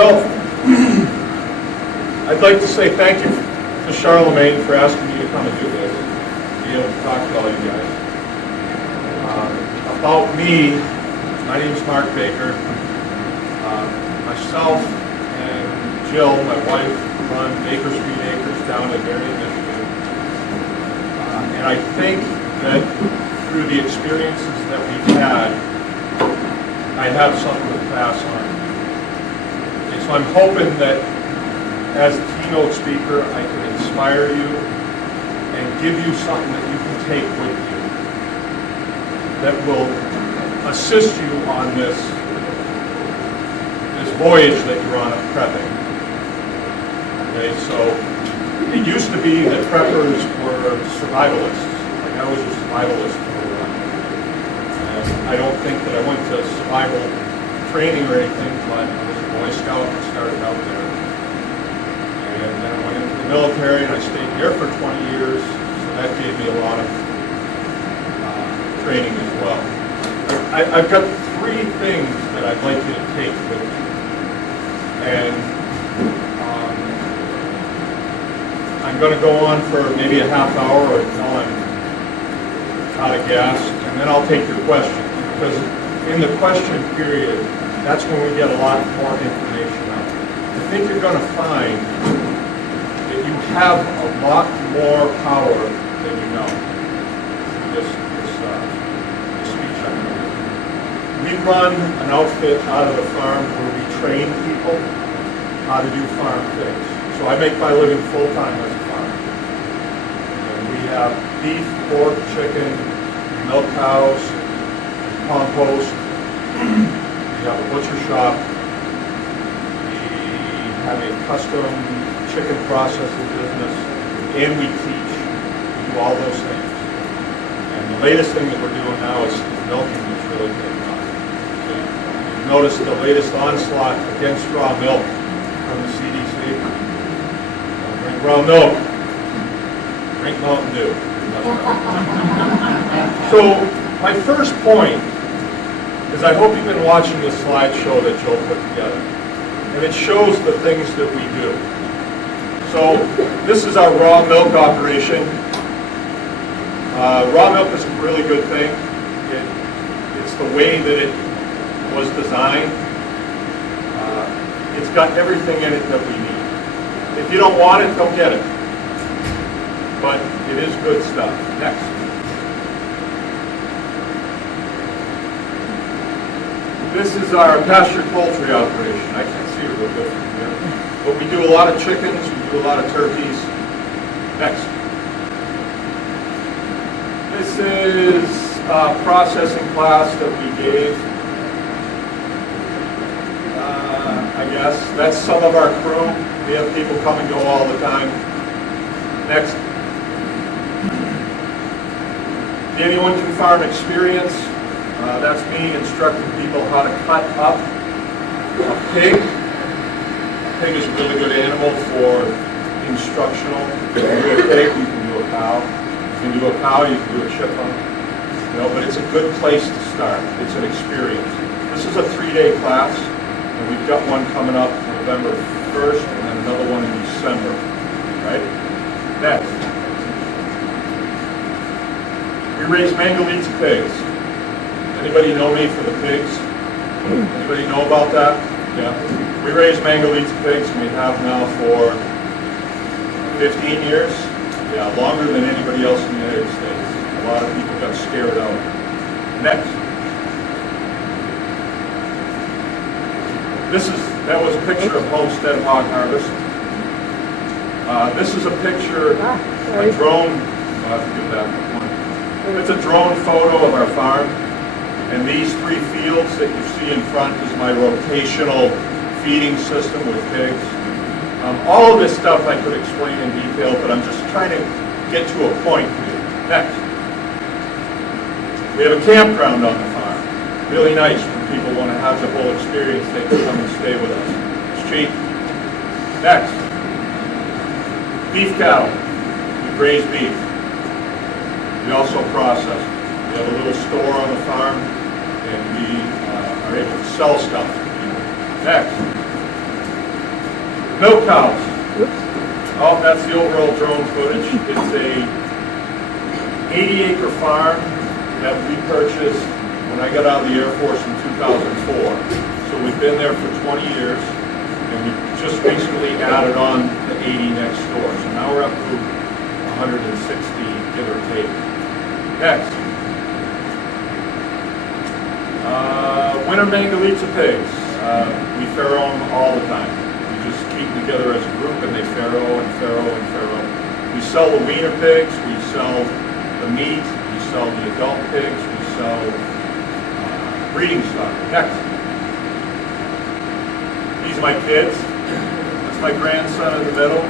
Well, I'd like to say thank you to Charlemagne for asking me to come and do this, be able to talk to all you guys. About me, my name is Mark Baker. Myself and Jill, my wife, run Baker Street Acres down in Marion, Michigan. And I think that through the experiences that we've had, I have something to pass on. And so I'm hoping that as a keynote speaker, I can inspire you and give you something that you can take with you that will assist you on this voyage that you're on of prepping. Okay, so it used to be that preppers were survivalists. Like I was a survivalist for a while. And I don't think that I went to survival training or anything, but I was a Boy Scout and started out there. And then I went into the military and I stayed there for 20 years, so that gave me a lot of training as well. I've got 3 things that I'd like you to take with you. And I'm going to go on for maybe a half hour or until I'm out of gas, and then I'll take your questions. Because in the question period, that's when we get a lot more information out. I think you're going to find that you have a lot more power than you know. This speech I'm going to do. We run an outfit out of the farm where we train people how to do farm things. So I make my living full-time as a farmer. And we have beef, pork, chicken, milk cows, compost. We have a butcher shop. We have a custom chicken processing business. And we teach. We do all those things. And the latest thing that we're doing now is milking that's really taking off. So you've noticed the latest onslaught against raw milk from the CDC. Don't drink raw milk. Drink Mountain Dew. So my first point is I hope you've been watching this slideshow that Joe put together. And it shows the things that we do. So this is our raw milk operation. Raw milk is a really good thing. It's the way that it was designed. It's got everything in it that we need. If you don't want it, don't get it. But it is good stuff. Next. This is our pasture poultry operation. I can't see it real good from here. But we do a lot of chickens, we do a lot of turkeys. Next. This is a processing class that we gave. I guess that's some of our crew. We have people come and go all the time. Next. The Anyone Can Farm experience. That's me instructing people how to cut up a pig. A pig is a really good animal for instructional. You can do a pig, you can do a cow. You can do a cow, you can do a chipmunk. You know, but it's a good place to start. It's an experience. This is a 3-day class, and we've got one coming up November 1st, and then another one in December. Right? Next. We raise Mangalitsa pigs. Anybody know me for the pigs? Anybody know about that? Yeah. We raise Mangalitsa pigs, and we have now for 15 years. Yeah, longer than anybody else in the United States. A lot of people got scared out. Next. That was a picture of Homestead hog harvest. This is a picture, a drone, give that one. It's a drone photo of our farm. And these 3 fields that you see in front is my rotational feeding system with pigs. All of this stuff I could explain in detail, but I'm just trying to get to a point here. Next. We have a campground on the farm. Really nice when people want to have the whole experience, they can come and stay with us. It's cheap. Next. Beef cattle. We raise beef. We also process. We have a little store on the farm, and we are able to sell stuff. Next. Milk cows. Oh, that's the overall drone footage. It's a 80-acre farm that we purchased when I got out of the Air Force in 2004. So we've been there for 20 years, and we just recently added on the 80 next door. So now we're up to 160, give or take. Next. Winter Mangalitsa pigs. We farrow them all the time. We just keep them together as a group, and they farrow and farrow and farrow. We sell the wiener pigs, we sell the meat, we sell the adult pigs, we sell breeding stock. Next. These are my kids. That's my grandson in the middle.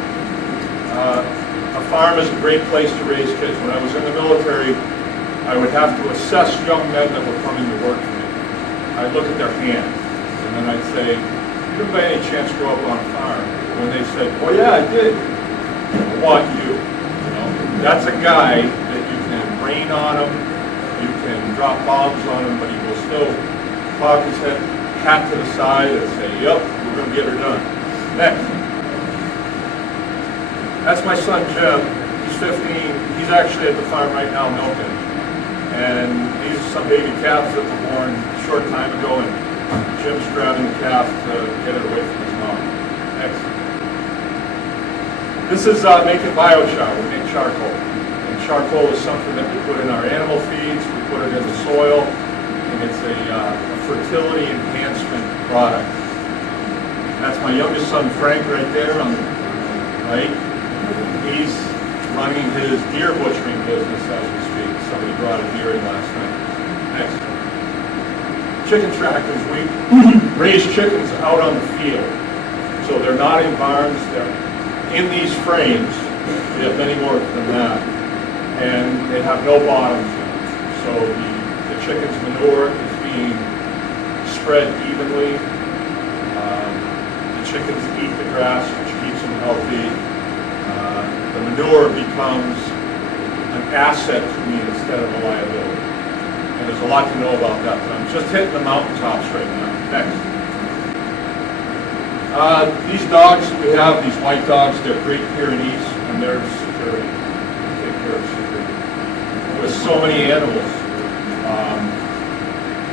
A farm is a great place to raise kids. When I was in the military, I would have to assess young men that were coming to work for me. I'd look at their hands, and then I'd say, "You didn't by any chance grow up on a farm?" When they said, "Oh yeah, I did," I want you. You know, that's a guy that you can rain on him, you can drop bombs on him, but he will still cock his head, hat to the side, and say, "Yep, we're going to get her done." Next. That's my son Jim. He's 15. He's actually at the farm right now milking. And these are some baby calves that were born a short time ago, and Jim's grabbing the calf to get it away from his mom. Next. This is making biochar. We make charcoal. And charcoal is something that we put in our animal feeds, we put it in the soil, and it's a fertility enhancement product. And that's my youngest son Frank right there on the right. He's running his deer butchering business as we speak. Somebody brought a deer in last night. Next. Chicken tractors. We raise chickens out on the field. So they're not in barns, they're in these frames. We have many more than that. And they have no bottoms in them. So the chicken's manure is being spread evenly. The chickens eat the grass, which keeps them healthy. The manure becomes an asset to me instead of a liability. And there's a lot to know about that, but I'm just hitting the mountaintops right now. Next. These dogs, we have these white dogs, they're Great Pyrenees, and they're security. They take care of security. With so many animals,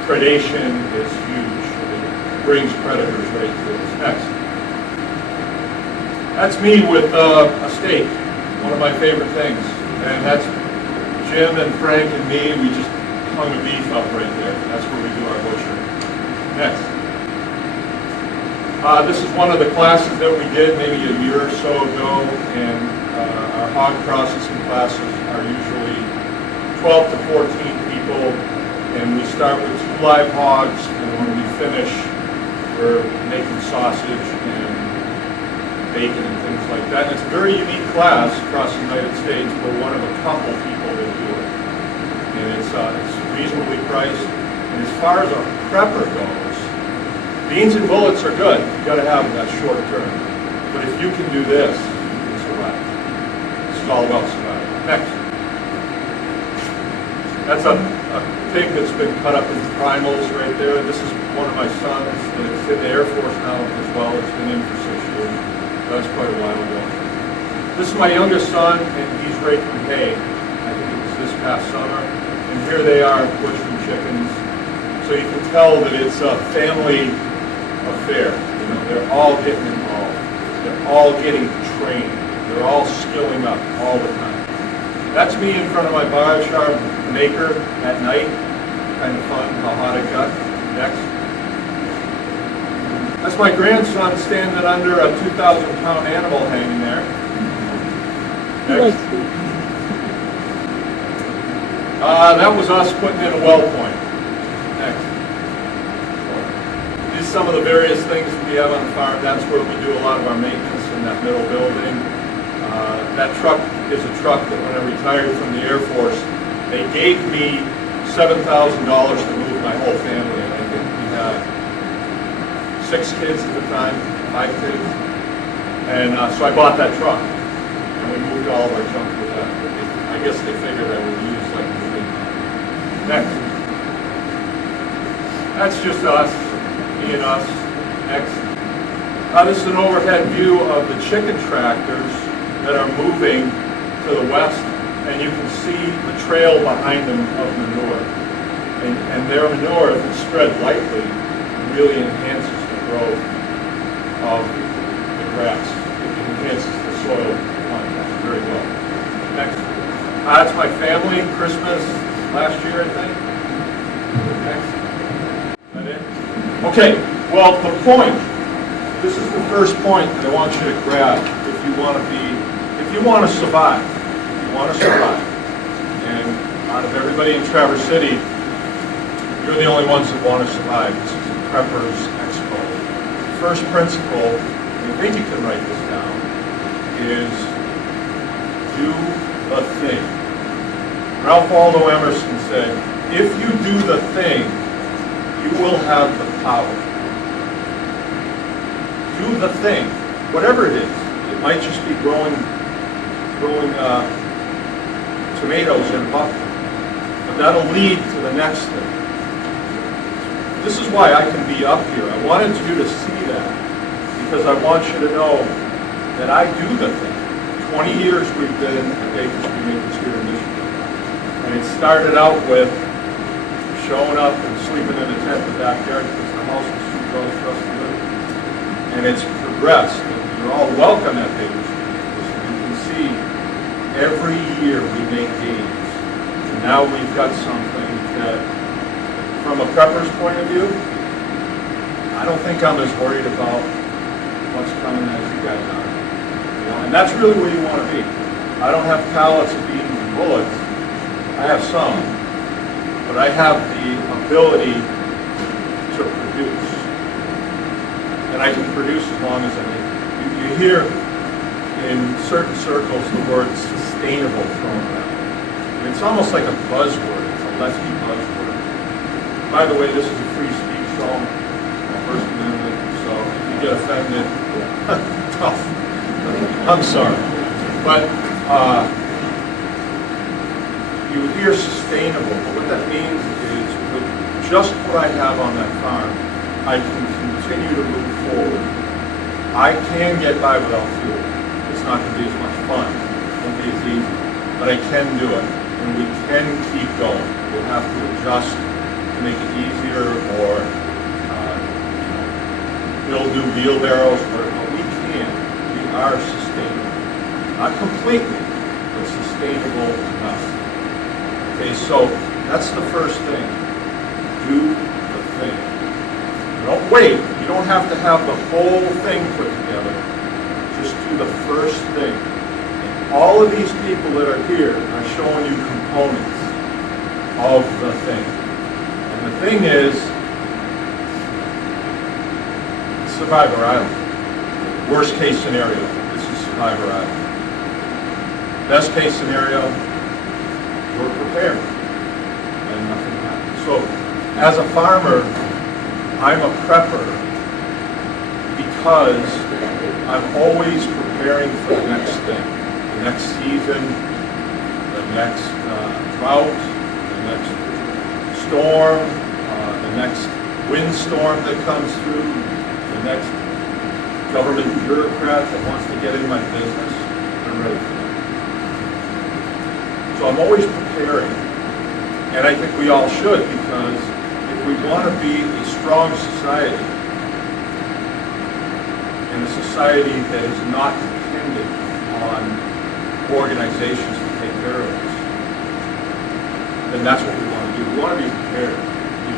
predation is huge. It brings predators right to us. Next. That's me with a steak, one of my favorite things. And that's Jim and Frank and me. We just hung the beef up right there. That's where we do our butchering. Next. This is one of the classes that we did maybe a year or so ago. And our hog processing classes are usually 12 to 14 people. And we start with 2 live hogs. And when we finish, we're making sausage and bacon and things like that. And it's a very unique class across the United States. We're one of a couple people that do it. And it's reasonably priced. And as far as a prepper goes, beans and bullets are good. You've got to have them that short term. But if you can do this, you can survive. This is all about surviving. Next. That's a pig that's been cut up into primals right there. This is one of my sons. It's in the Air Force now as well. It's been in for 6 years. That's quite a while ago. This is my youngest son, and he's raking hay. I think it was this past summer. And here they are butchering chickens. So you can tell that it's a family affair. You know, they're all getting involved. They're all getting trained. They're all skilling up all the time. That's me in front of my biochar maker at night. Kind of fun how hot it got. Next. That's my grandson standing under a 2,000-pound animal hanging there. Next. That was us putting in a well point. Next. These are some of the various things we have on the farm. That's where we do a lot of our maintenance in that middle building. That truck is a truck that when I retired from the Air Force, they gave me $7,000 to move my whole family. And I think we had 6 kids at the time, 5 kids. And so I bought that truck. And we moved all of our junk with that. I guess they figured I would use like moving. Next. That's just us, me and us. Next. This is an overhead view of the chicken tractors that are moving to the west, and you can see the trail behind them of manure. And their manure, if it's spread lightly, really enhances the growth of the grass. It enhances the soil content very well. Next. That's my family, Christmas last year, I think. Next. Is that it? Okay, well, the point. This is the first point that I want you to grab if you want to survive. If you want to survive. And out of everybody in Traverse City, you're the only ones that want to survive. This is a Preppers Expo. The first principle, and I think you can write this down, is do the thing. Ralph Waldo Emerson said, if you do the thing, you will have the power. Do the thing, whatever it is. It might just be growing tomatoes in a bucket, but that'll lead to the next thing. This is why I can be up here. I wanted you to see that because I want you to know that I do the thing. 20 years we've been at Bakersfield Makers here in Michigan, and it started out with showing up and sleeping in a tent in the backyard because the house was too close for us to live. And it's progressed. You're all welcome at Bakersfield. You can see every year we make gains. And now we've got something that, from a prepper's point of view, I don't think I'm as worried about what's coming as you guys are. You know, and that's really where you want to be. I don't have pallets of beans and bullets. I have some, but I have the ability to produce. And I can produce as long as I need. You hear in certain circles the word sustainable thrown around. And it's almost like a buzzword. It's a lefty buzzword. By the way, this is a free speech zone, First Amendment, so if you get offended, tough. I'm sorry. But you hear sustainable, but what that means is with just what I have on that farm, I can continue to move forward. I can get by without fuel. It's not going to be as much fun. It won't be as easy. But I can do it. And we can keep going. We'll have to adjust to make it easier or build new wheelbarrows, but we can. We are sustainable. Not completely, but sustainable enough. Okay, so that's the first thing. Do the thing. Don't wait. You don't have to have the whole thing put together. Just do the first thing. And all of these people that are here are showing you components of the thing. And the thing is, Survivor Island. Worst case scenario, this is Survivor Island. Best case scenario, we're prepared. And nothing happens. So, as a farmer, I'm a prepper because I'm always preparing for the next thing, the next season, the next drought, the next storm, the next windstorm that comes through, the next government bureaucrat that wants to get in my business. I'm ready for that. So I'm always preparing, and I think we all should, because if we want to be a strong society, and a society that is not dependent on organizations to take care of us, then that's what we want to do. We want to be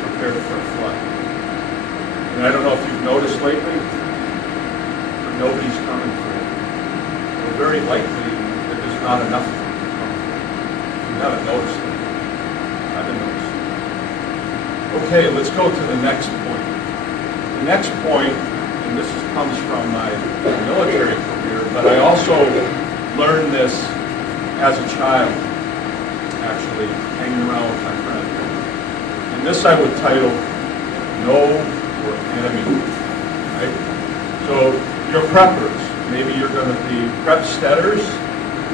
prepared for a flood. And I don't know if you've noticed lately, but nobody's coming for it. We're very likely that there's not enough of them to come for it. You haven't noticed it. I've been noticing it. Okay, let's go to the next point. The next point, and this comes from my military career, but I also learned this as a child, actually, hanging around with my friends. And this I would title, Know Your Enemy, right? So you're preppers. Maybe you're going to be prepsteaders,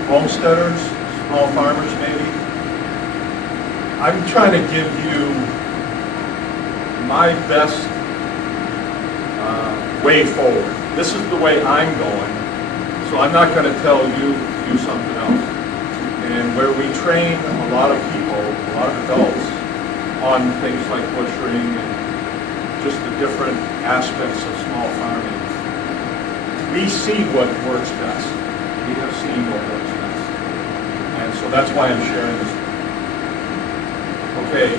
homesteaders, small farmers maybe. I'm trying to give you my best way forward. this is the way I'm going, so I'm not going to tell you to do something else. And where we train a lot of people, a lot of adults, on things like butchering and just the different aspects of small farming, we see what works best. We have seen what works best. And so that's why I'm sharing this. Okay,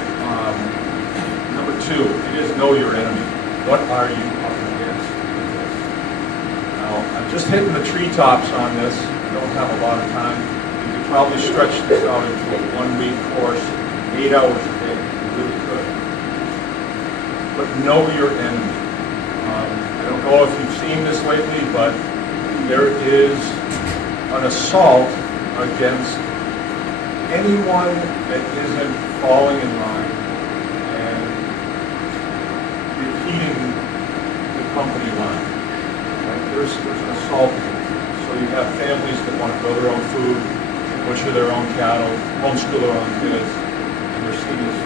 number 2, it is know your enemy. What are you up against with this? Now, I'm just hitting the treetops on this. I don't have a lot of time. You could probably stretch this out into a 1-week course, 8 hours a day. You really could. But know your enemy. I don't know if you've seen this lately, but there is an assault against anyone that isn't falling in line and repeating the company line. Right? There's an assault against it. So you have families that want to grow their own food, butcher their own cattle, homeschool their own kids, and they're seen as,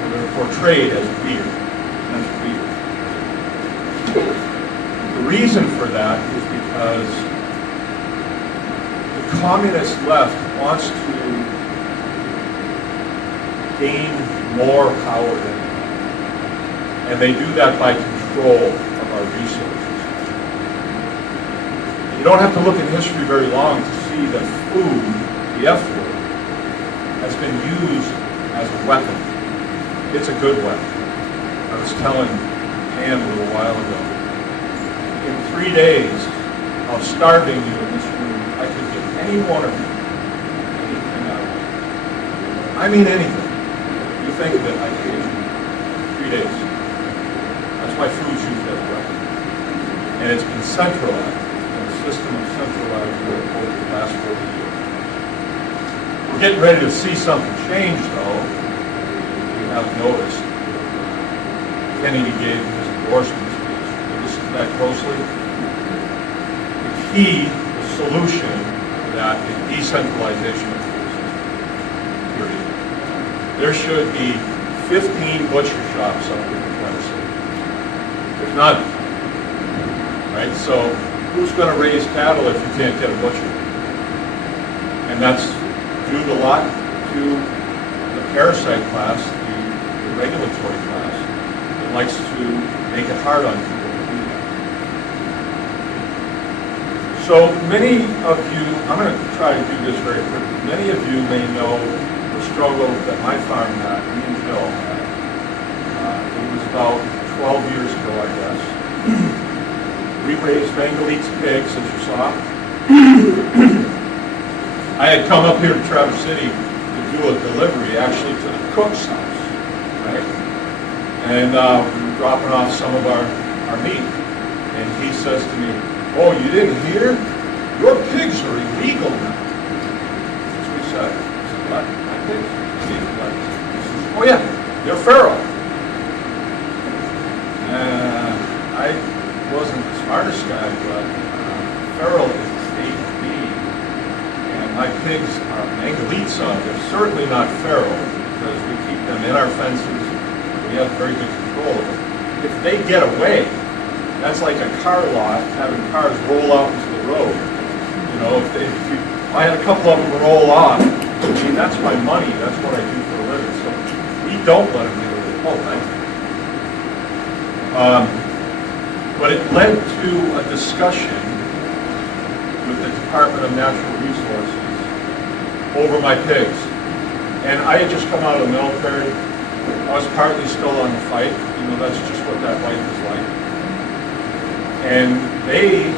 or they're portrayed as weird. That's weird. The reason for that is because the communist left wants to gain more power than us. And they do that by control of our resources. You don't have to look in history very long to see that food, the F word, has been used as a weapon. It's a good weapon. I was telling Pam a little while ago, in 3 days of starving you in this room, I could give any one of you anything I want. I mean anything. You think of it, I can give you 3 days. That's why food's used as a weapon. And it's been centralized, in a system of centralized work over the last 40 years. We're getting ready to see something change, though. We have noticed. Kennedy gave his endorsement speech. You listen to that closely. The key, the solution to that is decentralization of food systems. Period. There should be 15 butcher shops up here in Tennessee. There's none. Right? So who's going to raise cattle if you can't get a butcher? And that's due a lot to the parasite class, the regulatory class. Likes to make it hard on people to do that. So many of you, I'm going to try to do this very quickly. Many of you may know the struggle that my farm had, me and Bill had. It was about 12 years ago, I guess. We raised Bengalese pigs, as you saw. I had come up here to Traverse City to do a delivery, actually, to the cook's house, right? And we were dropping off some of our meat. And he says to me, "Oh, you didn't hear? Your pigs are illegal now." That's what he said. I said, "What? My pigs? Illegal?" He says, "Oh yeah, they're feral." I wasn't the smartest guy, but feral is a state breed. And my pigs are Mangalitsa. They're certainly not feral because we keep them in our fences. We have very good control of them. If they get away, that's like a car lot, having cars roll out into the road. You know, if I had a couple of them roll off, I mean, that's my money. That's what I do for a living. So we don't let them get away. Oh, thank you. But it led to a discussion with the Department of Natural Resources over my pigs. And I had just come out of the military. I was partly still on the fight. You know, that's just what that life is like. And they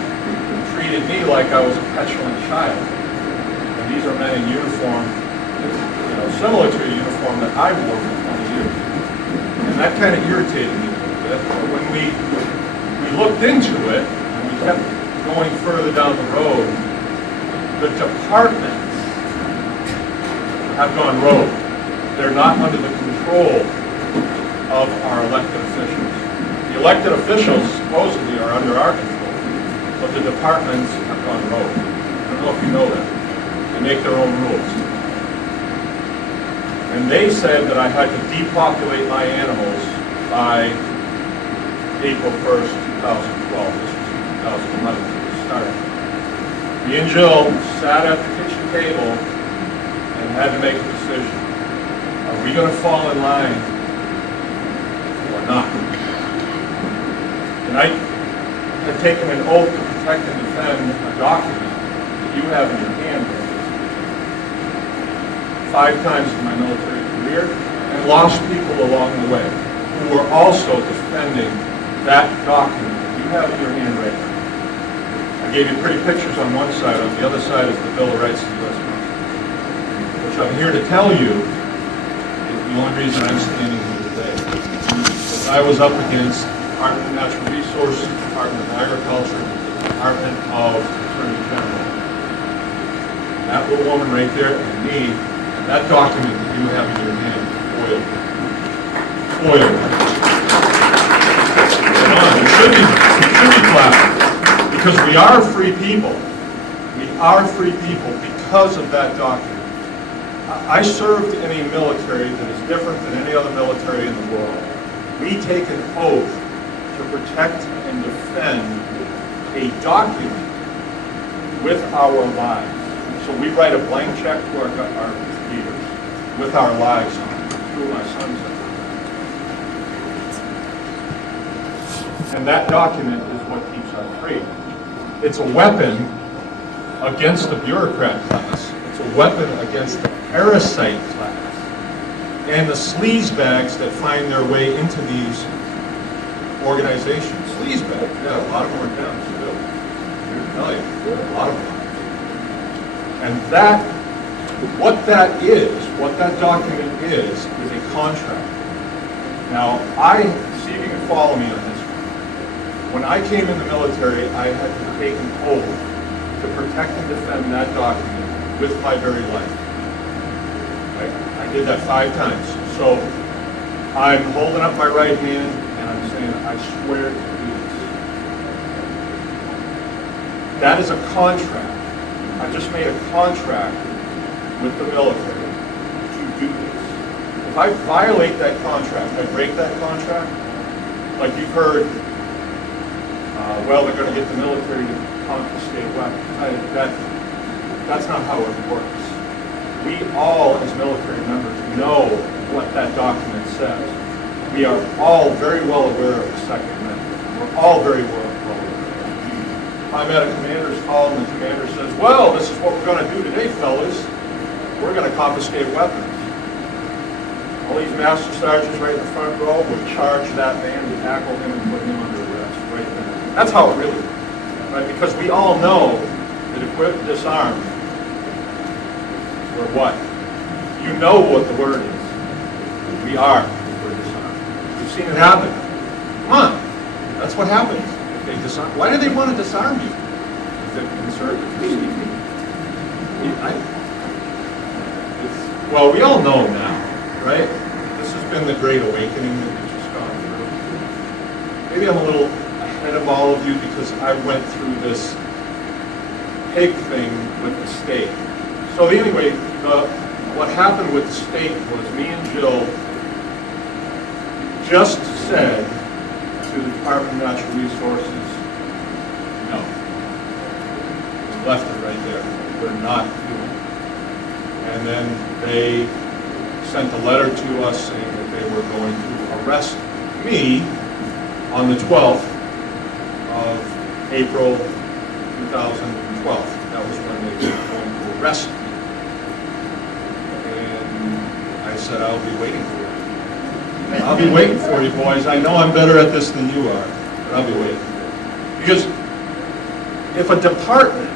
treated me like I was a petulant child. And these are men in uniform, you know, similar to a uniform that I wore for 20 years. And that kind of irritated me a little bit. But when we looked into it, and we kept going further down the road, the departments have gone rogue. They're not under the control of our elected officials. The elected officials supposedly are under our control, but the departments have gone rogue. I don't know if you know that. They make their own rules. And they said that I had to depopulate my animals by April 1st, 2012. This was a month to start. Me and Jill sat at the kitchen table and had to make a decision. Are we going to fall in line or not? And I had taken an oath to protect and defend a document that you have in your hand 5 times in my military career, and lost people along the way who were also defending that document that you have in your hand right now. I gave you pretty pictures on one side. On the other side is the Bill of Rights of the U.S. Constitution, which I'm here to tell you is the only reason I'm standing here today. Because I was up against Department of Natural Resources, Department of Agriculture, Department of Attorney General. That little woman right there and me, and that document that you have in your hand, foiled. It should be clapped, because we are free people. We are free people because of that document. I served in a military that is different than any other military in the world. We take an oath to protect and defend a document with our lives. So we write a blank check to our leaders with our lives on it, through my sons. And that document is what keeps us free. It's a weapon against the bureaucrat class. It's a weapon against the parasite class and the sleazebags that find their way into these organizations. Sleazebags, yeah, a lot of them are down too. Here to tell you, a lot of them are. And that, what that document is a contract. Now, see if you can follow me on this one. When I came in the military, I had to take an oath to protect and defend that document with my very life. Right? I did that 5 times. So I'm holding up my right hand and I'm saying, I swear to do this. That is a contract. I just made a contract with the military to do this. If I violate that contract, I break that contract, like you've heard, well, they're going to get the military to confiscate weapons. That's not how it works. We all, as military members, know what that document says. We are all very well aware of the Second Amendment. We're all very well aware. I'm at a commander's call and the commander says, well, this is what we're going to do today, fellas. We're going to confiscate weapons. All these master sergeants right in the front row would charge that man and tackle him and put him under arrest right then. That's how it really works, right? Because we all know that if we're disarmed, we're what? You know what the word is. We are if we're disarmed. We've seen it happen. Come on. That's what happens. They disarm. Why do they want to disarm you? Is it conservative? Well, we all know now, right? This has been the Great Awakening that we've just gone through. Maybe I'm a little ahead of all of you because I went through this pig thing with the state. So anyway, what happened with the state was me and Jill just said to the Department of Natural Resources, no. We left it right there. We're not doing it. And then they sent a letter to us saying that they were going to arrest me on the 12th of April 2012. That was when they were going to arrest me. And I said, I'll be waiting for you. I'll be waiting for you, boys. I know I'm better at this than you are, but I'll be waiting for you. Because if a Department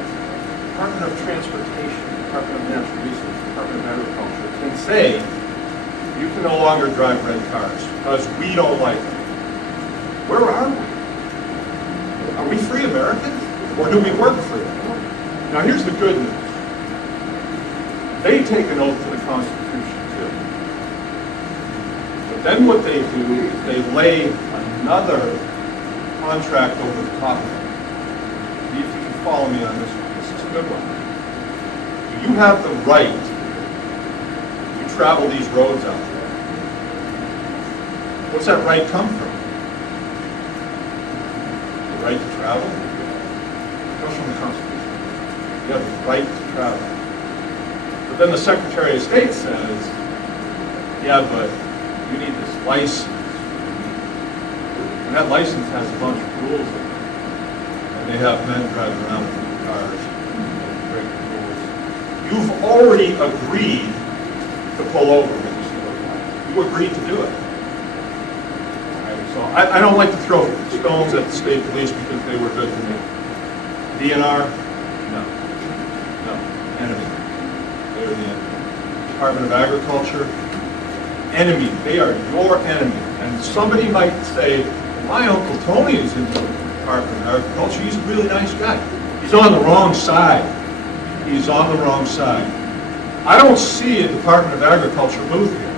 of Transportation, Department of Natural Resources, Department of Agriculture can say, you can no longer drive red cars because we don't like them, where are we? Are we free Americans? Or do we work for them? Now here's the good news. They take an oath to the Constitution too. But then what they do is they lay another contract over the top of it. See if you can follow me on this one. This is a good one. You have the right to travel these roads out there. What's that right come from? The right to travel? comes from the Constitution. You have the right to travel. But then the Secretary of State says, yeah, but you need this license. And that license has a bunch of rules in it. And they have men driving around in cars and breaking rules. You've already agreed to pull over when you see those lights. You agreed to do it. Right? So I don't like to throw stones at the state police because they were good to me. DNR, no. No. Enemy. They're the enemy. Department of Agriculture, enemy. They are your enemy. And somebody might say, my Uncle Tony is in the Department of Agriculture. He's a really nice guy. He's on the wrong side. He's on the wrong side. I don't see a Department of Agriculture booth here.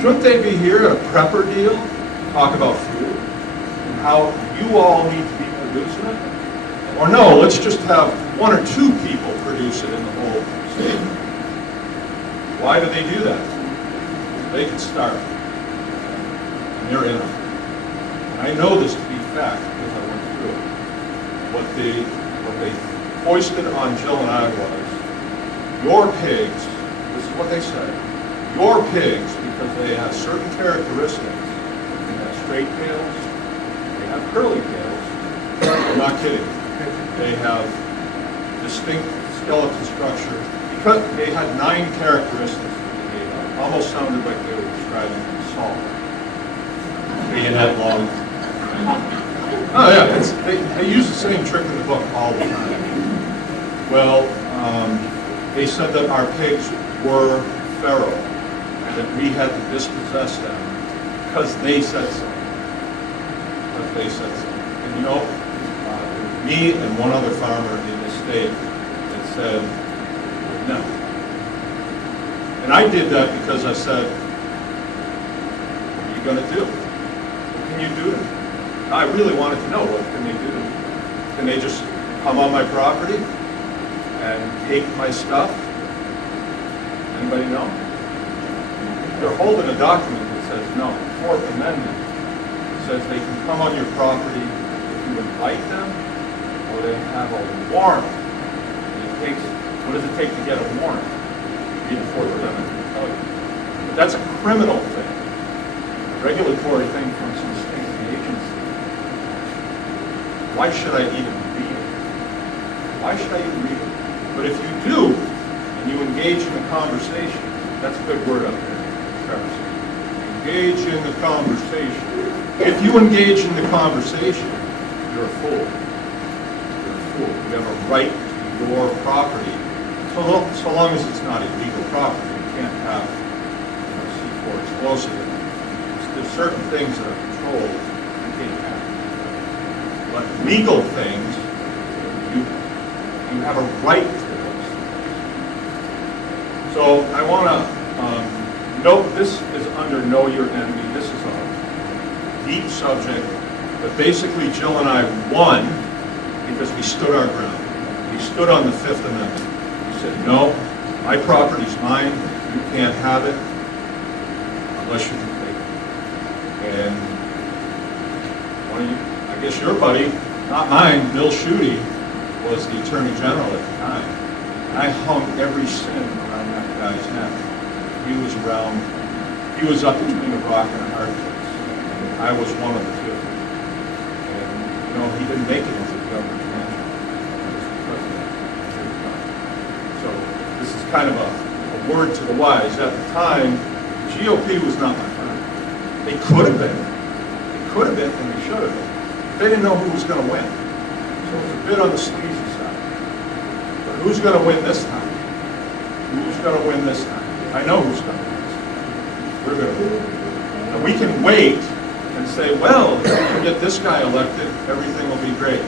Shouldn't they be here at a prepper deal? Talk about food and how you all need to be producing it? Or no, let's just have one or two people produce it in the whole state. Why do they do that? They can start. And they're in it. And I know this to be fact because I went through it. What they foisted on Jill and I was, your pigs, this is what they said, your pigs, because they have certain characteristics, they have straight tails, they have curly tails, I'm not kidding, they have distinct skeleton structure, because they had 9 characteristics that they gave out. Almost sounded like they were describing salt. Being that long. Oh yeah, they use the same trick in the book all the time. Well, they said that our pigs were feral, and that we had to dispossess them because they said so. Because they said so. And you know, me and one other farmer in the state that said no. And I did that because I said, what are you going to do? What can you do to me? I really wanted to know, what can they do to me? Can they just come on my property and take my stuff? Anybody know? They're holding a document that says no. Fourth Amendment says they can come on your property if you invite them or they have a warrant. And it takes, what does it take to get a warrant? Read the Fourth Amendment will tell you. But that's a criminal thing. A regulatory thing from some state agency. Why should I even read it? Why should I even read it? But if you do, and you engage in the conversation, that's a good word up there, Travis. Engage in the conversation. If you engage in the conversation, you're a fool. You're a fool. You have a right to your property. So long as it's not illegal property, you can't have C4 explosive. There's certain things that are controlled, you can't have. But legal things, you have a right to those things. So I want to note this is under Know Your Enemy. This is a deep subject, but basically Jill and I won because we stood our ground. We stood on the Fifth Amendment. We said, no, my property's mine. You can't have it unless you can take it. And one of you, I guess your buddy, not mine, Bill Schuette, was the Attorney General at the time. And I hung every sin around that guy's neck. He was up between a rock and a hard place. And I was one of the two. And, you know, he didn't make it into the governor's mansion. So this is kind of a word to the wise. At the time, the GOP was not my friend. They could have been. They could have been, and they should have been. They didn't know who was going to win. So it was a bit on the sleazy side. But who's going to win this time? Who's going to win this time? I know who's going to win this time. We're going to win. And we can wait and say, well, if we can get this guy elected, everything will be great.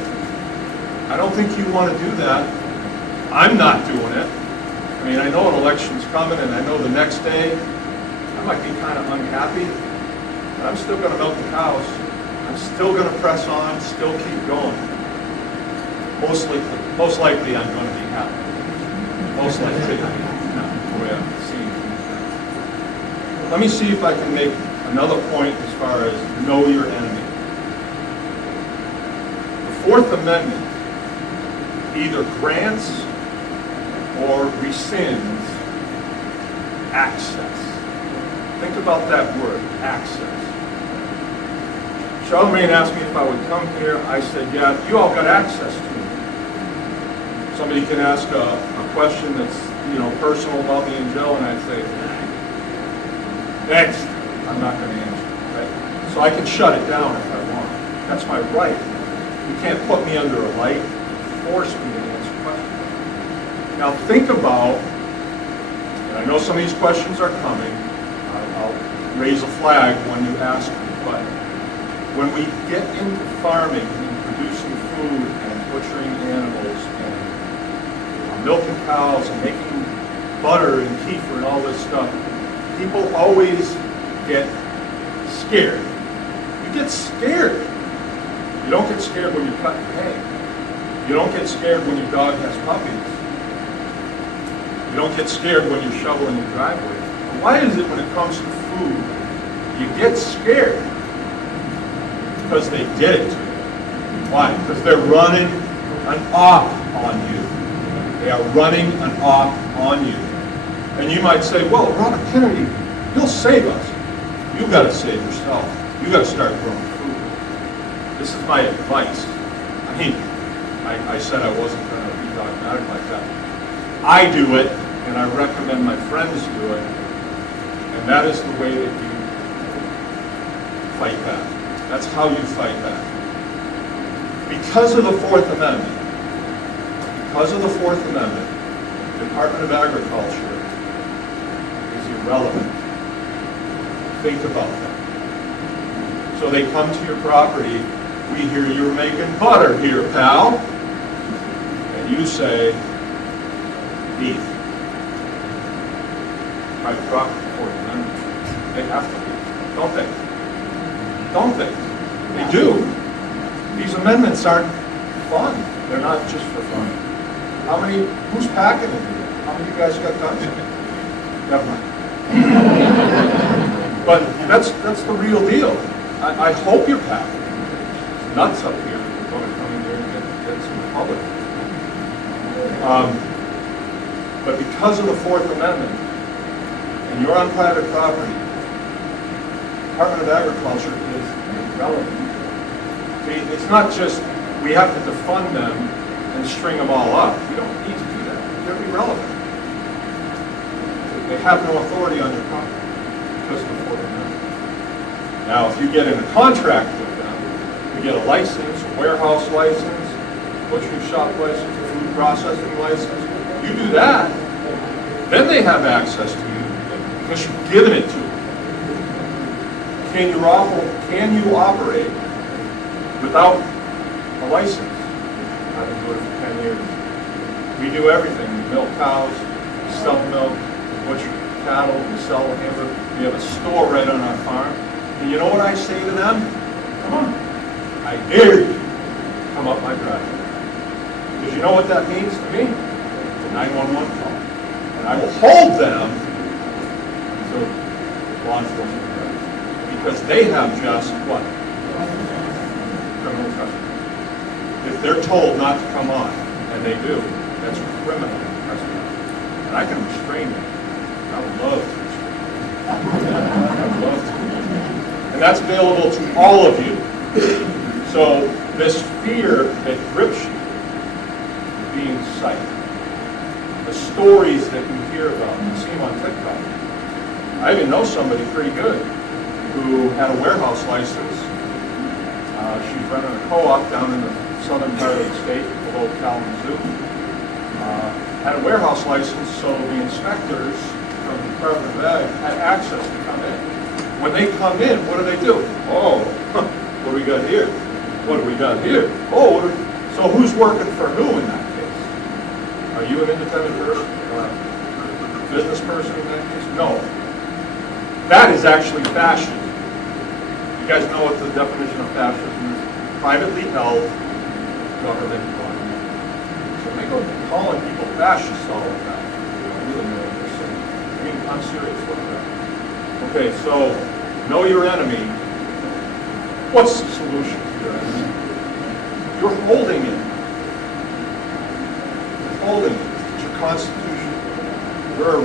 I don't think you want to do that. I'm not doing it. I mean, I know an election's coming, and I know the next day I might be kind of unhappy, but I'm still going to milk the cows. I'm still going to press on, still keep going. Most likely I'm going to be happy. Most likely, the way I'm seeing things. Let me see if I can make another point as far as know your enemy. The Fourth Amendment either grants or rescinds access. Think about that word, access. Charlemagne asked me if I would come here. I said, yeah, you all got access to me. Somebody can ask a question that's, personal about me and Joe, and I'd say, next, I'm not going to answer. Right? So I can shut it down if I want. That's my right. You can't put me under a light, force me to answer questions. Now think about, and I know some of these questions are coming, I'll raise a flag when you ask me, but when we get into farming and producing food and butchering animals and milking cows and making butter and kefir and all this stuff, people always get scared. You get scared. You don't get scared when you're cutting hay. You don't get scared when your dog has puppies. You don't get scared when you're shoveling your driveway. But why is it when it comes to food, you get scared? Because they did it to you. Why? Because they're running an op on you. They are running an op on you. And you might say, well, Robert Kennedy, he'll save us. You've got to save yourself. You've got to start growing food. This is my advice. I mean, I said I wasn't going to be dogmatic like that. I do it, and I recommend my friends do it, and that is the way that you fight back. That's how you fight back. Because of the Fourth Amendment, the Department of Agriculture is irrelevant. Think about that. So they come to your property, we hear you're making butter here, pal, and you say, beef. Private property, Fourth Amendment. They have to be, don't they? Don't they? They do. These amendments aren't fun. They're not just for fun. Who's packing it? How many of you guys got guns? Never mind. But that's the real deal. I hope you're packing. It's nuts up here. We're going to come in here and get some public. But because of the Fourth Amendment, and you're on private property, Department of Agriculture is irrelevant. See, it's not just we have to defund them and string them all up. We don't need to do that. They're irrelevant. They have no authority on your property because of the Fourth Amendment. Now, if you get in a contract with them, you get a license, a warehouse license, butcher shop license, a food processing license. You do that, then they have access to you because you've given it to them. Can you operate without a license? I've been doing it for 10 years. We do everything. We milk cows, we sell milk, we butcher cattle, we sell hamburgers. We have a store right on our farm. And you know what I say to them? Come on. I dare you. Come up my driveway. Because you know what that means to me? It's a 911 call. And I will hold them until law enforcement arrives. Because they have just what? Criminal custody. If they're told not to come on, and they do, that's criminal custody. And I can restrain them. I would love to restrain them. I would love to. And that's available to all of you. So this fear that grips you, being psyched, the stories that you hear about, you see them on TikTok. I even know somebody pretty good who had a warehouse license. She's running a co-op down in the southern part of the state, below Kalamazoo. Had a warehouse license, so the inspectors from the Department of Ag had access to come in. When they come in, what do? Oh, what do we got here? What do we got here? Oh, so who's working for who in that case? Are you an independent person? Business person in that case? No. That is actually fascism. You guys know what the definition of fascism is? Privately held government run. So they go calling people fascists all the time. They don't really know what they're saying. I mean, I'm serious about that. Okay, so know your enemy. What's the solution to your enemy? You're holding it.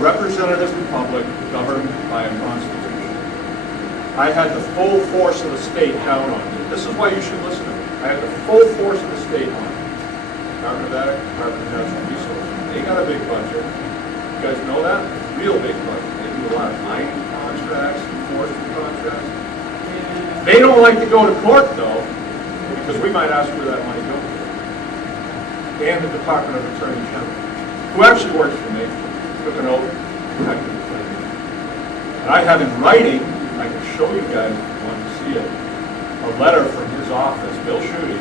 representative republic governed by a constitution. I had the full force of the state down on me. This is why you should listen to me. I had the full force of the state on me. Department of Ag, Department of Natural Resources. They got a big budget. You guys know that? Real big budget. They do a lot of mining contracts, forestry contracts. They don't like to go to court, though, because we might ask where that money goes. And the Department of Attorney General, who actually works for me, took an oath, protected the claim. And I have in writing, I can show you guys if you want to see it, a letter from his office, Bill Schutte,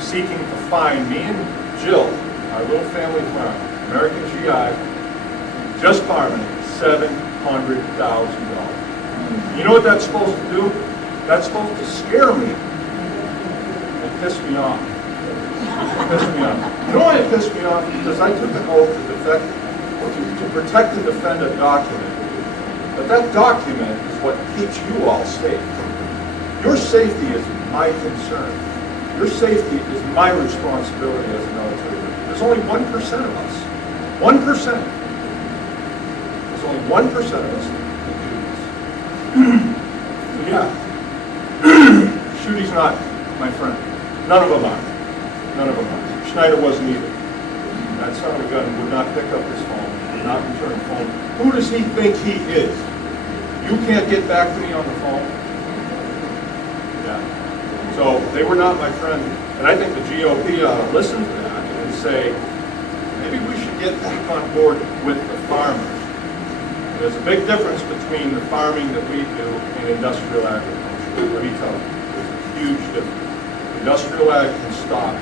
seeking to fine me and Jill, our little family farm, American GI, just farming, $700,000. You know what that's supposed to do? That's supposed to scare me and piss me off. Piss me off. You know why it pissed me off? Because I took an oath to protect and defend a document. But that document is what keeps you all safe. Your safety is my concern. Your safety is my responsibility as a military worker. There's only 1% of us. 1%. There's only 1% of us that do this. So yeah, Schutte's not my friend. None of them are. None of them are. Schneider wasn't either. That son of a gun would not pick up his phone, would not return the phone. Who does he think he is? You can't get back to me on the phone? Yeah. So they were not my friend. And I think the GOP ought to listen to that and say, maybe we should get back on board with the farmers. There's a big difference between the farming that we do and industrial agriculture. Let me tell you, there's a huge difference. Industrial ag can stop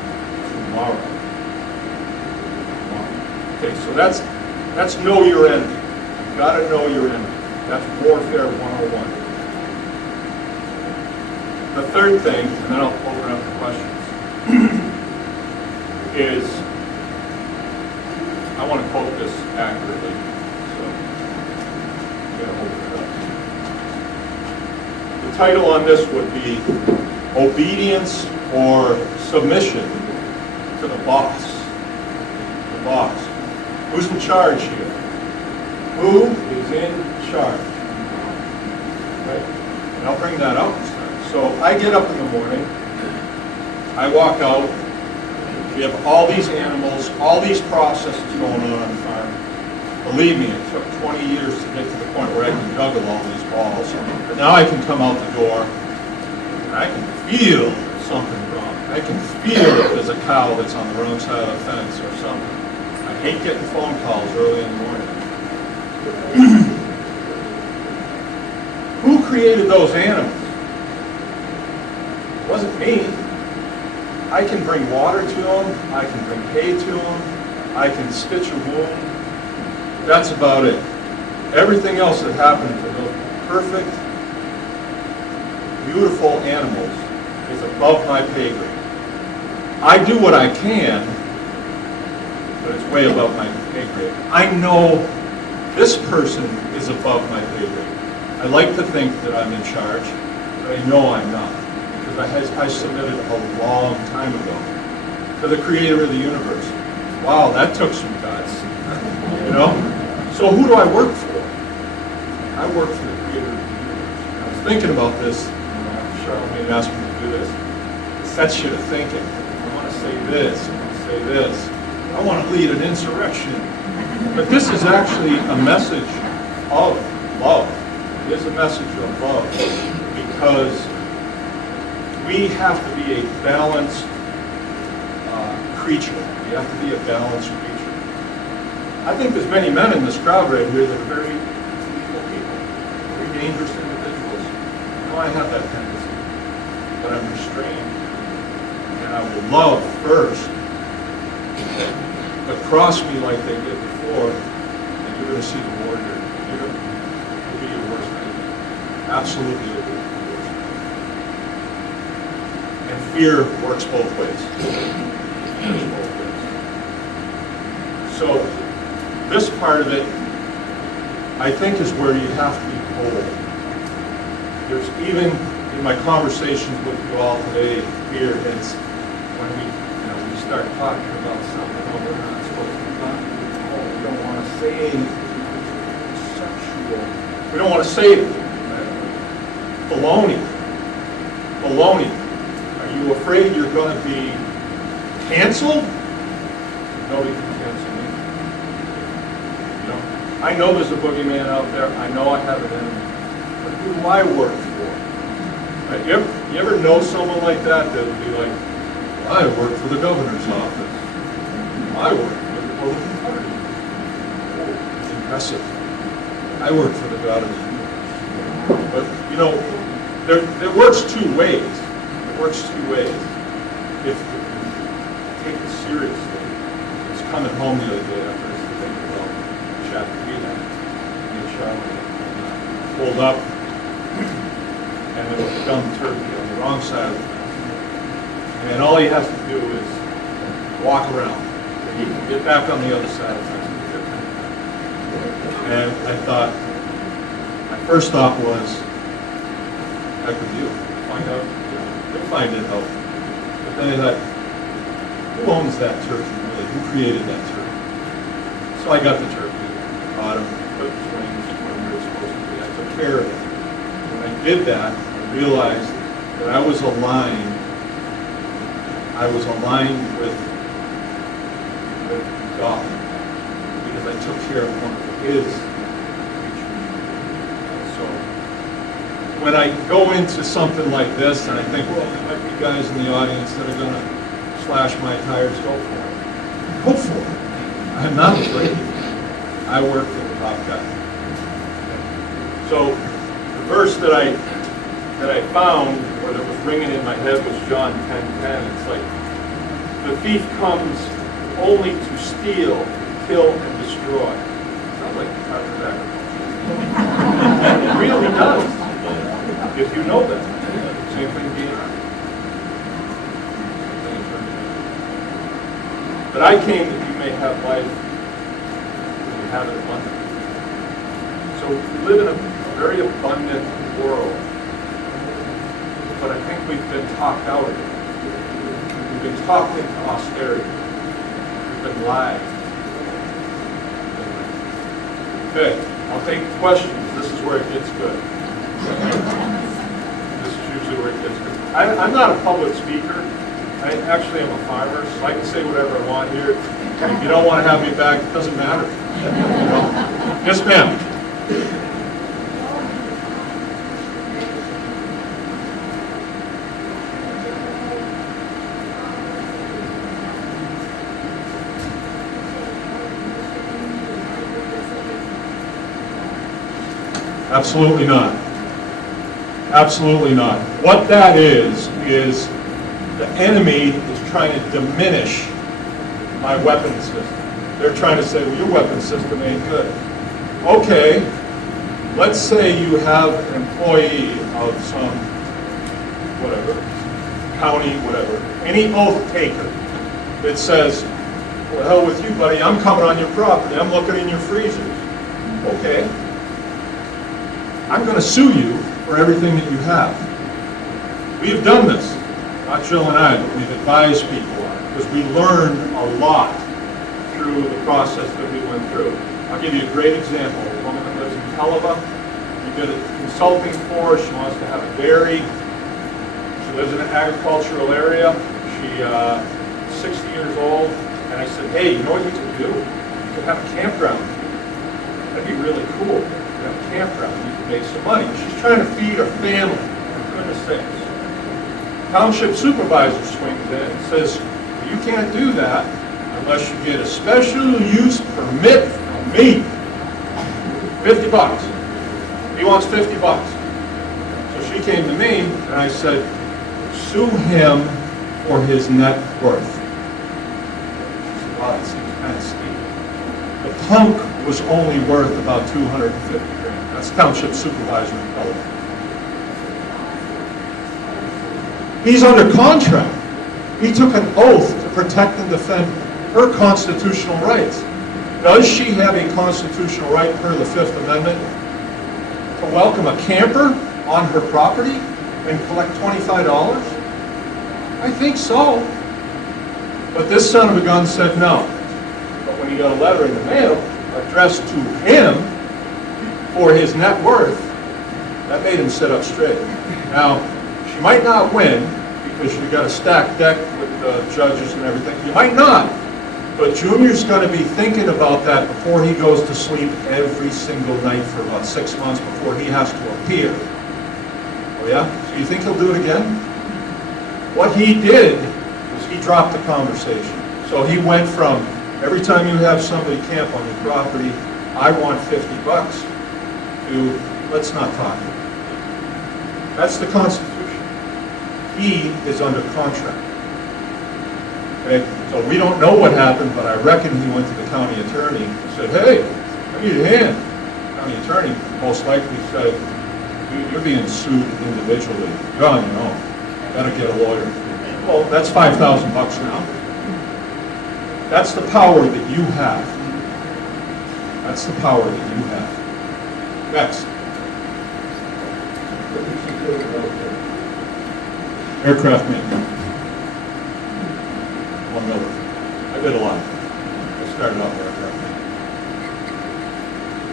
tomorrow. Okay, so that's know your enemy. You've got to know your enemy. That's warfare 101. The third thing, and then I'll open up the questions, is I want to quote this accurately. So I'm going to open it up. The title on this would be Obedience or Submission to the Boss. The boss. Who's in charge here? Who is in charge? Right? And I'll bring that up this time. So I get up in the morning, I walk out, we have all these animals, all these processes going on the farm. Believe me, it took 20 years to get to the point where I can juggle all these balls. But now I can come out the door, and I can feel something wrong. I can feel if there's a cow that's on the wrong side of the fence or something. I hate getting phone calls early in the morning. Who created those animals? It wasn't me. I can bring water to them. I can bring hay to them. I can stitch a wound. That's about it. Everything else that happened to those perfect, beautiful animals is above my pay grade. I do what I can, but it's way above my pay grade. I know this person is above my pay grade. I like to think that I'm in charge, but I know I'm not, because I submitted a long time ago to the creator of the universe. Wow, that took some guts, you know? So who do I work for? I work for the creator of the universe. I was thinking about this, Charlemagne asked me to do this. It sets you to thinking. I want to say this, I want to say this. I want to lead an insurrection. But this is actually a message of love. It is a message of love because we have to be a balanced creature. We have to be a balanced creature. I think there's many men in this crowd right here that are very evil people, very dangerous individuals. I know I have that tendency, but I'm restrained. And I will love first, but cross me like they did before, and you're going to see the warrior. It'll be your worst nightmare. Absolutely, it'll be your worst nightmare. And fear works both ways. Works both ways. So this part of it, I think, is where you have to be bold. There's even in my conversations with you all today here, it's when we start talking about something, oh, we're not supposed to be talking, oh, we don't want to saying sexual. We don't want to say it. Baloney. Baloney. Are you afraid you're going to be canceled? Nobody can cancel me. You know, I know there's a boogeyman out there. I know I have an enemy. But who do I work for? Right? You ever know someone like that that would be like, well, I work for the governor's office. I work for the Republican Party. It's impressive. I work for the God of the universe. But, you know, it works two ways. It works two ways. If you take it seriously. I was coming home the other day after I was thinking about the chat that we had. Me and Charlotte pulled up, and there was a dumb turkey on the wrong side of the fence. And all he has to do is walk around. And he can get back on the other side of the fence. And I thought, my first thought was, heck with you. Find out, you'll find it out. But then I thought, who owns that turkey really? Who created that turkey? So I got the turkey, caught him, put his wings where we were supposed to be. I took care of it. When I did that, I realized that I was aligned with God, because I took care of one of His creatures. So when I go into something like this, and I think, well, there might be guys in the audience that are going to slash my tires, go for it. Go for it. I'm not afraid. I work for the top guy. So the verse that I found, or that was ringing in my head, was John 10:10. It's like, the thief comes only to steal, kill, and destroy. Sounds like the Department of Agriculture. It really does. If you know that. Same thing being on. But I came that you may have life, and you have it abundantly. So we live in a very abundant world. But I think we've been talked out of it. We've been talked into austerity. We've been lied. Okay, I'll take questions. This is where it gets good. This is usually where it gets good. I'm not a public speaker. I actually am a farmer, so I can say whatever I want here. And if you don't want to have me back, it doesn't matter. Yes, ma'am. Absolutely not. Absolutely not. What that is the enemy is trying to diminish my weapon system. They're trying to say, well, your weapon system ain't good. Okay, let's say you have an employee of some, whatever, county, whatever, any oath taker that says, well, hell with you, buddy, I'm coming on your property, I'm looking in your freezers. Okay. I'm going to sue you for everything that you have. We have done this, not Jill and I, but we've advised people on it, because we learned a lot through the process that we went through. I'll give you a great example. A woman that lives in Televa, we did a consulting for her. She wants to have a dairy. She lives in an agricultural area. She's 60 years old. And I said, hey, you know what you could do? You could have a campground. That'd be really cool. You have a campground. You could make some money. She's trying to feed her family, for goodness sakes. Township supervisor swings in and says, well, you can't do that unless you get a special use permit from me. $50. He wants $50. So she came to me and I said, sue him for his net worth. She said, wow, that seems kind of steep. The punk was only worth about $250,000. That's township supervisor in Colorado. He's under contract. He took an oath to protect and defend her constitutional rights. Does she have a constitutional right per the Fifth Amendment to welcome a camper on her property and collect $25? I think so. But this son of a gun said no. But when he got a letter in the mail, like addressed to him for his net worth, that made him sit up straight. Now, she might not win because you've got a stacked deck with judges and everything. You might not, but Junior's going to be thinking about that before he goes to sleep every single night for about 6 months before he has to appear. Oh yeah? So you think he'll do it again? What he did was he dropped the conversation. So he went from, every time you have somebody camp on your property, I want $50, to, let's not talk. That's the Constitution. He is under contract. Okay? So we don't know what happened, but I reckon he went to the county attorney and said, hey, I need a hand. The county attorney most likely said, you're being sued individually. You're on your own. You gotta get a lawyer. Well, that's $5,000 now. That's the power that you have. That's the power that you have. Next. Aircraft maintenance. $1 million. I did a lot. I started off with aircraft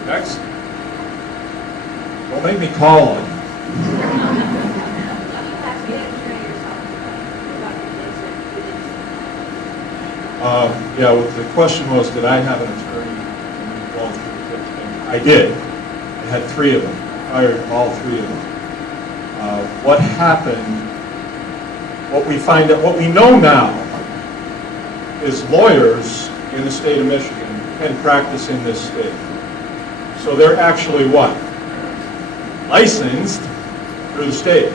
maintenance. Next. Don't make me call on you. Yeah, well, the question was, did I have an attorney going through the thing? I did. I had 3 of them. I hired all 3 of them. What happened, what we know now is lawyers in the state of Michigan can practice in this state. So they're actually what? Licensed through the state.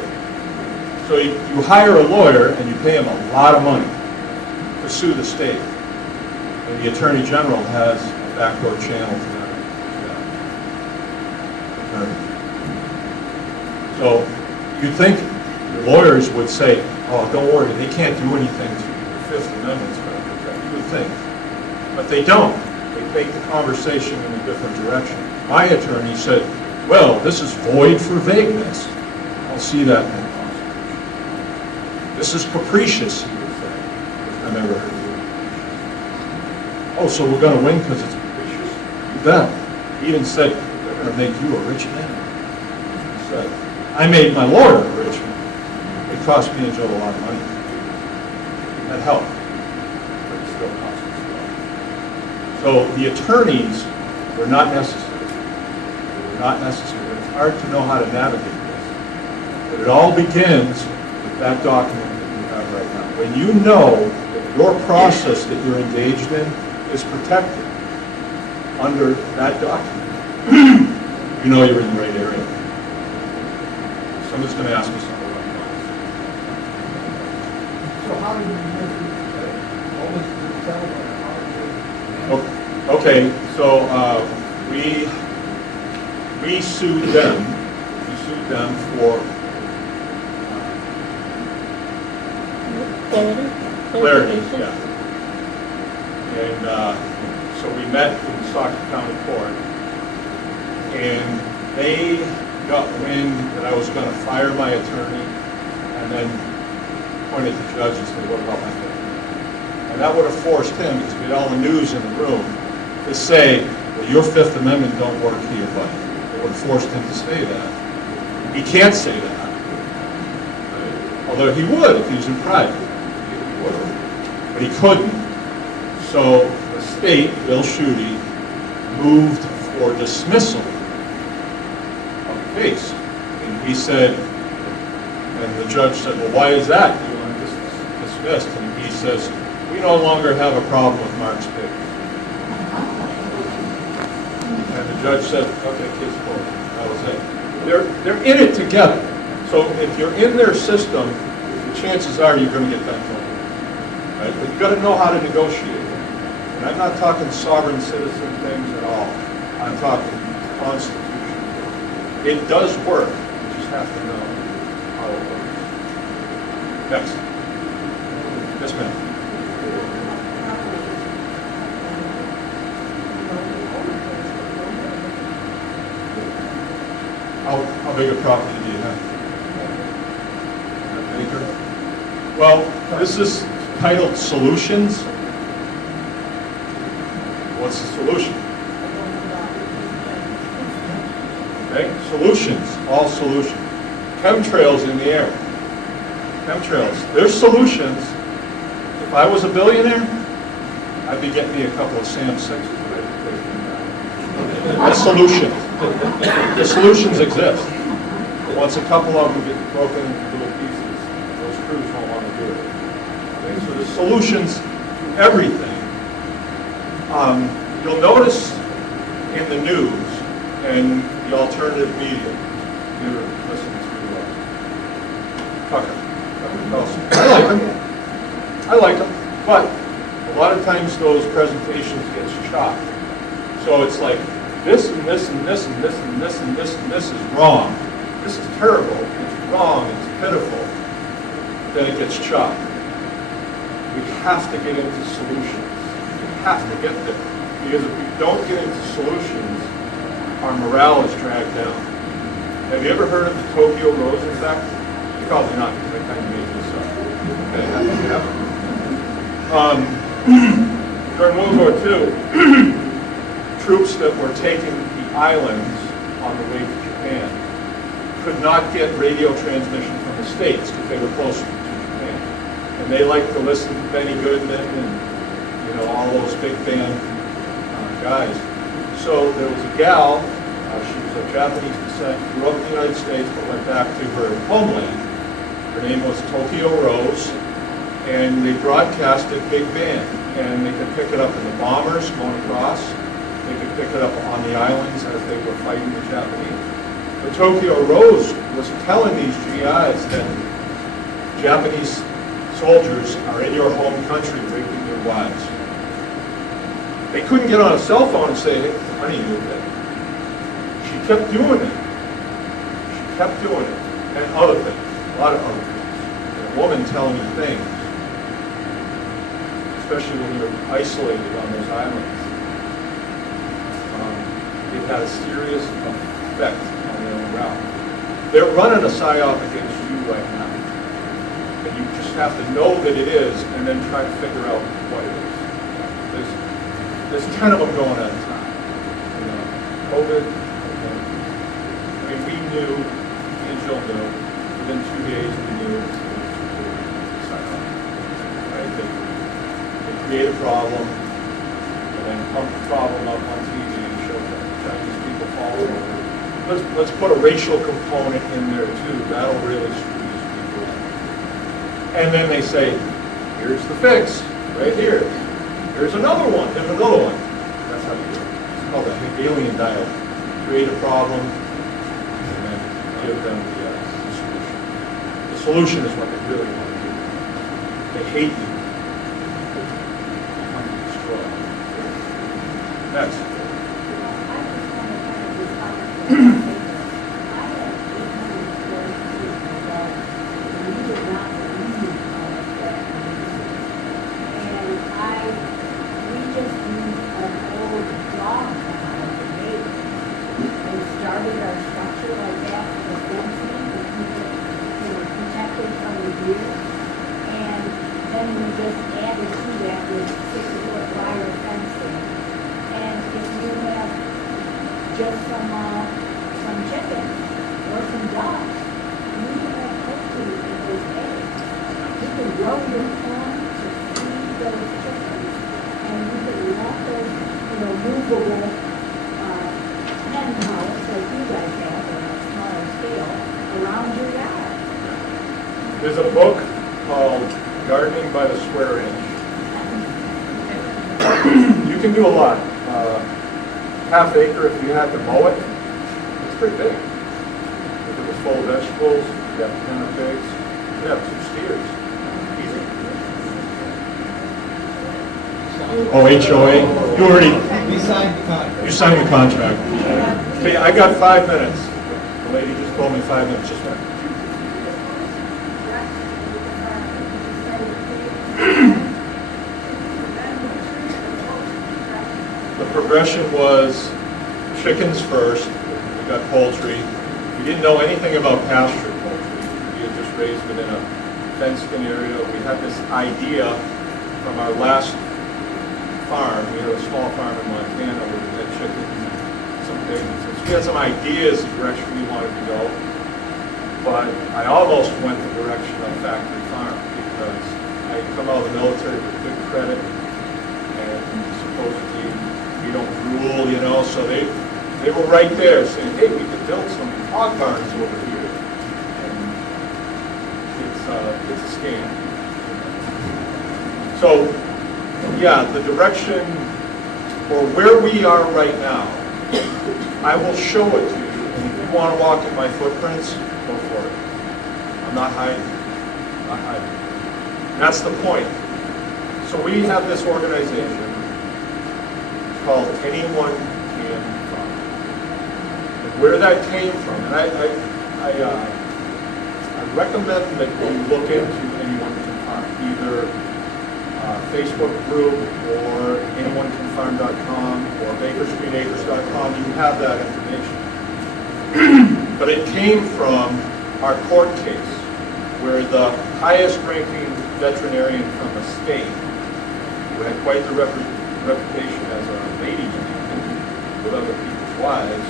So you hire a lawyer and you pay him a lot of money to sue the state. And the Attorney General has a backdoor channel to that attorney. So you'd think the lawyers would say, oh, don't worry, they can't do anything to you. The Fifth Amendment's going to protect you. You would think. But they don't. They take the conversation in a different direction. My attorney said, well, this is void for vagueness. I don't see that in the Constitution. This is capricious, he would say. I've never heard of it. Oh, so we're going to win because it's capricious? You bet. He even said, they're going to make you a rich man. He said, I made my lawyer a rich man. It cost me and Joe a lot of money. That helped. But it still cost us a lot. So the attorneys were not necessary. Not necessary. It's hard to know how to navigate this. But it all begins with that document that you have right now. When you know that your process that you're engaged in is protected under that document, you know you're in the right area. Somebody's going to ask me something about that. So how did you measure today? What was the settlement? Okay, so we sued them. We sued them for clarity, yeah. And so we met in Sauk County Court, and they got wind that I was going to fire my attorney, and then pointed to the judge and said, what about my attorney? And that would have forced him, because we had all the news in the room, to say, well, your Fifth Amendment don't work here, buddy. It would have forced him to say that. He can't say that. Although he would if he was in private. He would have. But he couldn't. So the state, Bill Schuette, moved for dismissal of the case. And he said, and the judge said, well, why is that? You want this dismissed? And he says, we no longer have a problem with Mark's pick. And the judge said, okay, case closed. That was it. They're in it together. So if you're in their system, the chances are you're going to get that done. Right? But you've got to know how to negotiate. And I'm not talking sovereign citizen things at all. I'm talking constitution. It does work. You just have to know how it works. Next. Yes, ma'am. How big a property do you have? An acre? Well, this is titled Solutions. What's the solution? Okay? Solutions, all solutions. Chemtrails in the air. Chemtrails. There's solutions. If I was a billionaire, I'd be getting me a couple of Sam 6s. That's solutions. The solutions exist. Once a couple of them get broken into little pieces, those crews don't want to do it. Okay, so there's solutions to everything. You'll notice in the news and the alternative media, you're listening to Tucker Carlson. I like them, but a lot of times those presentations get chopped. So it's like this and this and this and this and this and this and this is wrong. This is terrible. It's wrong. It's pitiful. Then it gets chopped. We have to get into solutions. We have to get there. Because if we don't get into solutions, our morale is dragged down. Have you ever heard of the Tokyo Rose effect? Probably not, because I kind of made this up. Okay, during World War II, troops that were taking the islands on the way to Japan could not get radio transmission from the States because they were closer to Japan. And they liked to listen to Benny Goodman and, you know, all those big band guys. So there was a gal, she was of Japanese descent, grew up in the United States, but went back to her homeland. Her name was Tokyo Rose, and they broadcasted big band. And they could pick it up in the bombers going across. They could pick it up on the islands as they were fighting the Japanese. The Tokyo Rose was telling these GIs that Japanese soldiers are in your home country raping your wives. They couldn't get on a cell phone and say, hey, honey, you okay? She kept doing it. She kept doing it. And other things, a lot of other things. And a woman telling you things, especially when you're isolated on those islands. It had a serious effect on their morale. They're running a psyop against you right now. And you just have to know that it is and then try to figure out what it is. There's 10 of them going at a time. You know, COVID, okay. I mean, we knew, me and Jill knew, within 2 days we knew it was psyop. Right? They create a problem, and then pump the problem up on TV and show that Chinese people fall over. Let's put a racial component in there too. That'll really screw these people up. And then they say, here's the fix, right here. Here's another one, there's another one. That's how you do it. It's called the alien dialogue. Create a problem, and then give them the solution. The solution is what they really want to do. They hate you. They want to destroy. Next. There's a book called Gardening by the Square Inch. You can do a lot. Half acre if you had to mow it, it's pretty big. If it was full of vegetables, you have 10 pigs, you have 2 steers. Easy. Oh, HOA? You already... We signed the contract. You signed the contract. Okay, I got 5 minutes. The lady just told me 5 minutes. Just a minute. The progression was chickens first. We got poultry. We didn't know anything about pasture poultry. We had just raised it in a fenced-in area. We had this idea from our last farm. We had a small farm in Montana where we had chickens. some things. We had some ideas the direction we wanted to go, but I almost went the direction of factory farm because I come out of the military with good credit, and supposedly we don't rule, you know, so they were right there saying, hey, we could build some hog barns over here. And it's a scam. So, yeah, the direction, or where we are right now, I will show it to you, and if you want to walk in my footprints, go for it. I'm not hiding. I'm not hiding. And that's the point. So we have this organization called Anyone Can Farm. And where that came from, and I recommend that you look into Anyone Can Farm, either Facebook group or anyonecanfarm.com or bakerstreetacres.com. You have that information. But it came from our court case where the highest ranking veterinarian from the state, who had quite the reputation as a lady man with other people's wives,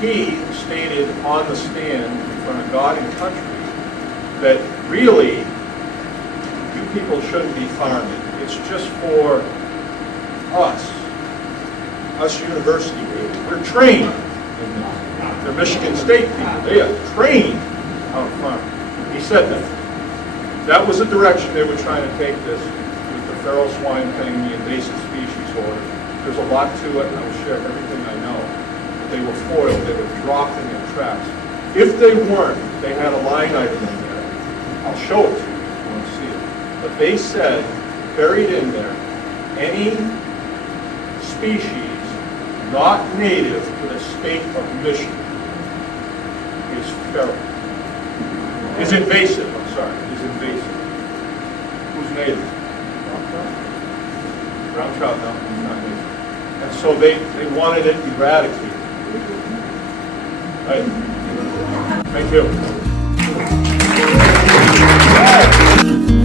he stated on the stand in front of God and country that really people shouldn't be farming. It's just for us university people. We're trained in this. They're Michigan State people. They are trained how to farm. He said that. That was the direction they were trying to take this with the feral swine thing, the invasive species order. There's a lot to it, and I will share everything I know. But they were foiled. They were dropped in their tracks. If they weren't, they had a line item in there. I'll show it to you. But they said, buried in there, any species not native to the state of Michigan is feral. Is invasive, I'm sorry, is invasive. Who's native? Brown trout, no, he's not native. And so they wanted it eradicated. Right? Thank you.